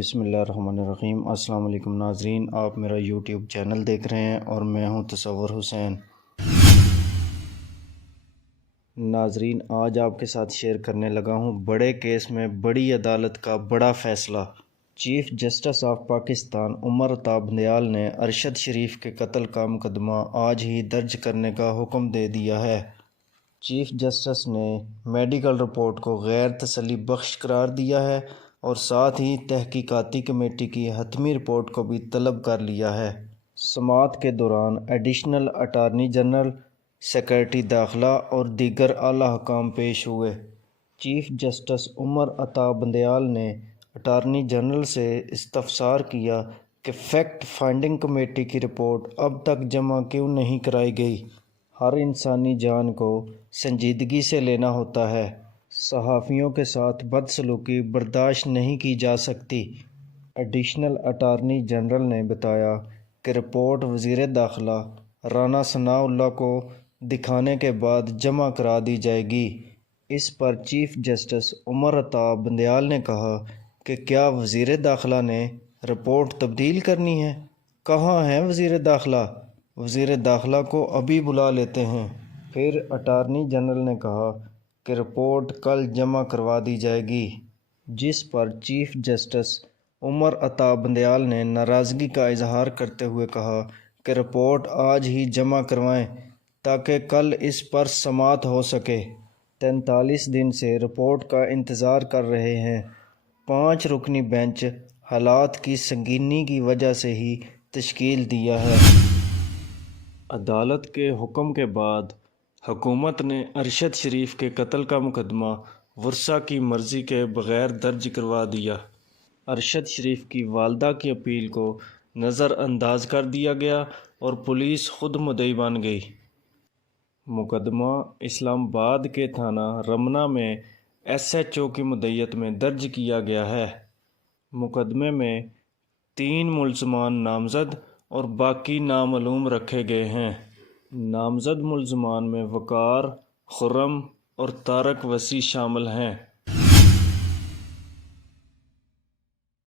بسم اللہ الرحمن الرحیم۔ السلام علیکم ناظرین، آپ میرا یوٹیوب چینل دیکھ رہے ہیں اور میں ہوں تصور حسین۔ ناظرین، آج آپ کے ساتھ شیئر کرنے لگا ہوں بڑے کیس میں بڑی عدالت کا بڑا فیصلہ۔ Chief justice of Pakistan Umar Ata Bandial نے ارشد شریف کے قتل کا مقدمہ آج ہی درج کرنے کا حکم دے دیا ہے۔ چیف جسٹس نے میڈیکل رپورٹ کو غیر تسلی بخش قرار دیا ہے اور ساتھ ہی تحقیقاتی کمیٹی کی حتمی رپورٹ کو بھی طلب کر لیا ہے۔ سماعت کے دوران ایڈیشنل اٹارنی جنرل، سیکریٹری داخلہ اور دیگر اعلیٰ حکام پیش ہوئے۔ چیف جسٹس عمر عطا بندیال نے اٹارنی جنرل سے استفسار کیا کہ فیکٹ فائنڈنگ کمیٹی کی رپورٹ اب تک جمع کیوں نہیں کرائی گئی۔ ہر انسانی جان کو سنجیدگی سے لینا ہوتا ہے۔ صحافیوں کے ساتھ بدسلوکی برداشت نہیں کی جا سکتی۔ ایڈیشنل اٹارنی جنرل نے بتایا کہ رپورٹ وزیر داخلہ رانا ثناء اللہ کو دکھانے کے بعد جمع کرا دی جائے گی۔ اس پر چیف جسٹس عمر عطا بندیال نے کہا کہ کیا وزیر داخلہ نے رپورٹ تبدیل کرنی ہے؟ کہاں ہے وزیر داخلہ؟ وزیر داخلہ کو ابھی بلا لیتے ہیں۔ پھر اٹارنی جنرل نے کہا کہ رپورٹ کل جمع کروا دی جائے گی، جس پر چیف جسٹس عمر عطا بندیال نے ناراضگی کا اظہار کرتے ہوئے کہا کہ رپورٹ آج ہی جمع کروائیں تاکہ کل اس پر سماعت ہو سکے۔ 43 دن سے رپورٹ کا انتظار کر رہے ہیں۔ 5 رکنی بینچ حالات کی سنگینی کی وجہ سے ہی تشکیل دیا ہے۔ عدالت کے حکم کے بعد حکومت نے ارشد شریف کے قتل کا مقدمہ ورثاء کی مرضی کے بغیر درج کروا دیا۔ ارشد شریف کی والدہ کی اپیل کو نظر انداز کر دیا گیا اور پولیس خود مدعی بن گئی۔ مقدمہ اسلام آباد کے تھانہ رمنا میں ایس ایچ او کی مدعیت میں درج کیا گیا ہے۔ مقدمے میں 3 ملزمان نامزد اور باقی نامعلوم رکھے گئے ہیں۔ نامزد ملزمان میں وقار، خرم اور طارق وسیع شامل ہیں۔